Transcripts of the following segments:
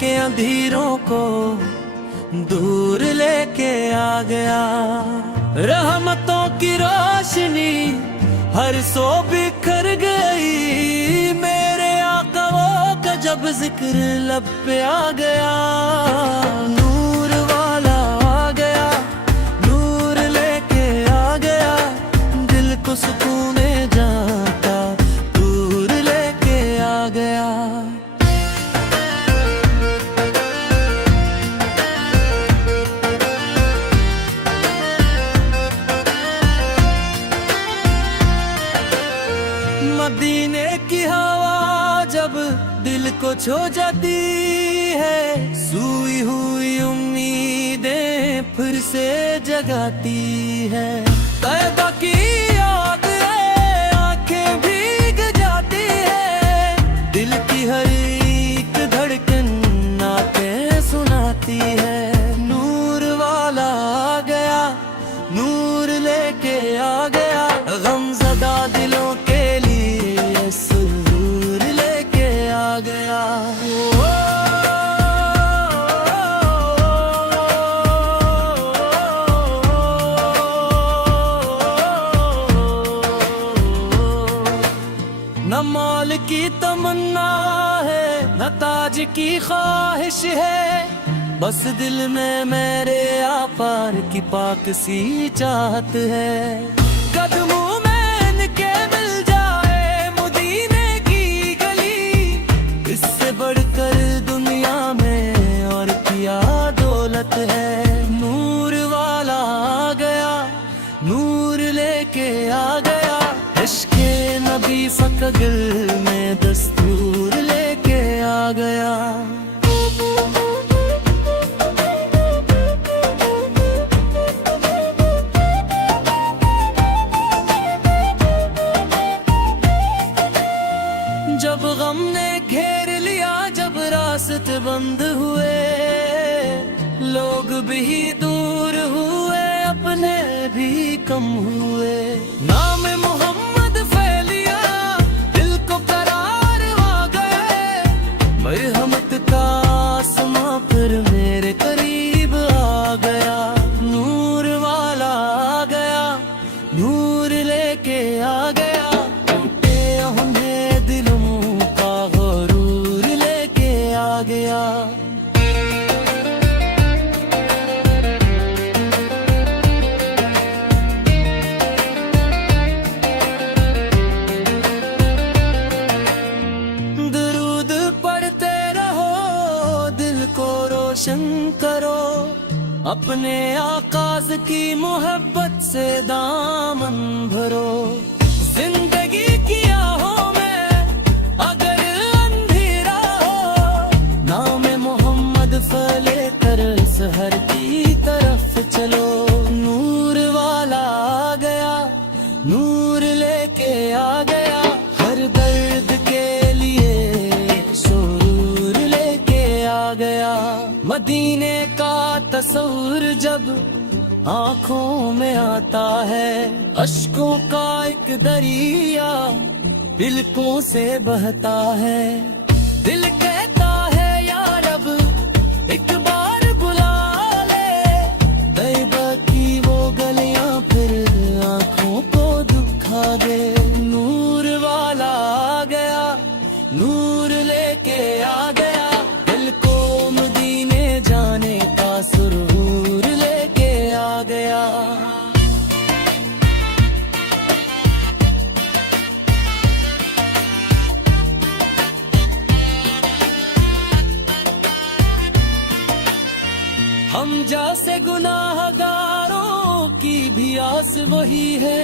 के अंधेरों को दूर लेके आ गया। रहमतों की रोशनी हर सो बिखर गई, मेरे आका वो का जब जिक्र लब पे आ गया। नूर वाला आ गया, नूर लेके आ गया, दिल को सुकून जाता दूर लेके आ गया। मदीने की हवा जब दिल को छू जाती है, सोई हुई उम्मीदें फिर से जगाती है। तैयबा की याद है, आंखें भीग जाती है, दिल की हर एक धड़कन आके सुनाती है। नूर वाला आ गया, नूर लेके आ गया, गमज़दा दिलों के सुरूर लेके आ गया। न माल की तमन्ना है, न ताज की ख्वाहिश है, बस दिल में मेरे आपार की पाक सी चाहत है। कदमों में इनके मिल बढ़कर दुनिया में और क्या दौलत है। नूर वाला आ गया, नूर लेके आ गया, इश्क़े नबी फ़क़्र में दस्तूर लेके आ गया। जब गम ने घेर लिया, जब रास्ते बंद हुए, लोग भी दूर हुए, अपने भी कम हुए, नाम मोहम्मद फैलिया, दिल को करार आ गए, मरहमत का आसमां फिर मेरे करीब आ गया। नूर वाला आ गया, नूर लेके आ गया, गया। दरूद पढ़ते रहो, दिल को रोशन करो, अपने आकाज़ की मोहब्बत से दामन भरो। जिंदगी की आहों में अगर लेकर शहर की तरफ चलो। नूर वाला आ गया, नूर लेके आ गया, हर दर्द के लिए सुरूर लेके आ गया। मदीने का तस्वीर जब आँखों में आता है, अश्कों का एक दरिया पलकों से बहता है। दिल कहता है या रब एक बार बुला ले, तैयबा की वो गलियां फिर आँखों को दुखा दे। नूर वाला आ गया, नूर लेके आ गया, दिल को मदीने जाने का सुरूर लेके आ गया। हम जैसे गुनाहगारों की भी आस वही है,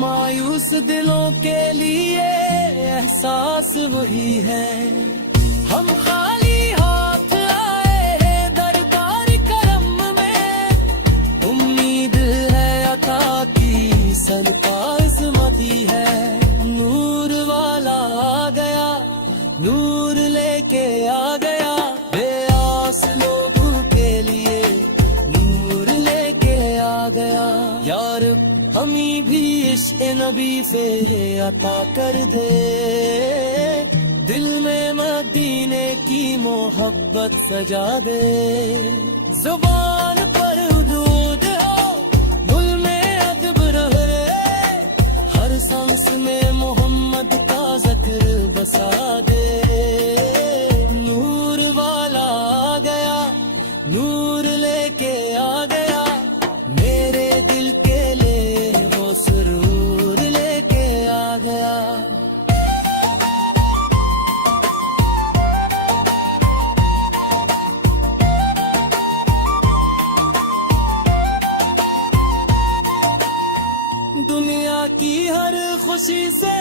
मायूस दिलों के लिए एहसास वही है। हम खाली हाथ आए हैं दरबार करम में, उम्मीद है अता की सदका इस्मती है। नूर वाला आ गया, नूर लेके आ गया, बेआस लोगों के लिए नूर लेके आ गया। यार हमी भी इश्क़ नबी से अता कर दे, दिल में मदीने की मोहब्बत सजा दे। जुबान पर हुदूद हो, दिल में अदब रहे, हर सांस में मोहम्मद का जिक्र बसा दे। नूर वाला आ गया, नूर लेके आ गया, मेरे दिल के लिए वो सुरूर लेके आ गया। दुनिया की हर खुशी से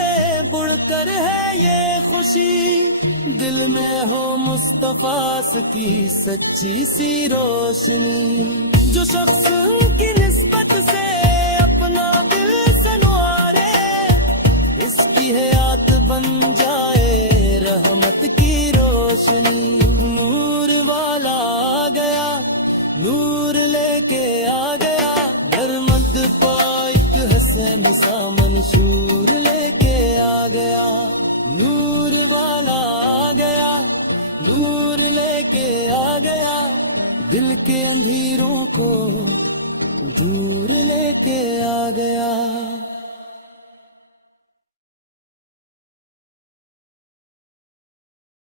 बढ़कर है ये खुशी, दिल में हो मुस्तफा की सच्ची सी रोशनी। जो शख्स की निस्बत से अपना दिल सनवारे, इसकी हयात बन जाए रहमत की रोशनी। नूर वाला आ गया, नूर लेके आ गया, दरमद पाइक हसन सा मंशूर लेके आ गया। नूर वाला आ गया, नूर लेके आ गया, दिल के अंधेरों को दूर लेके आ गया।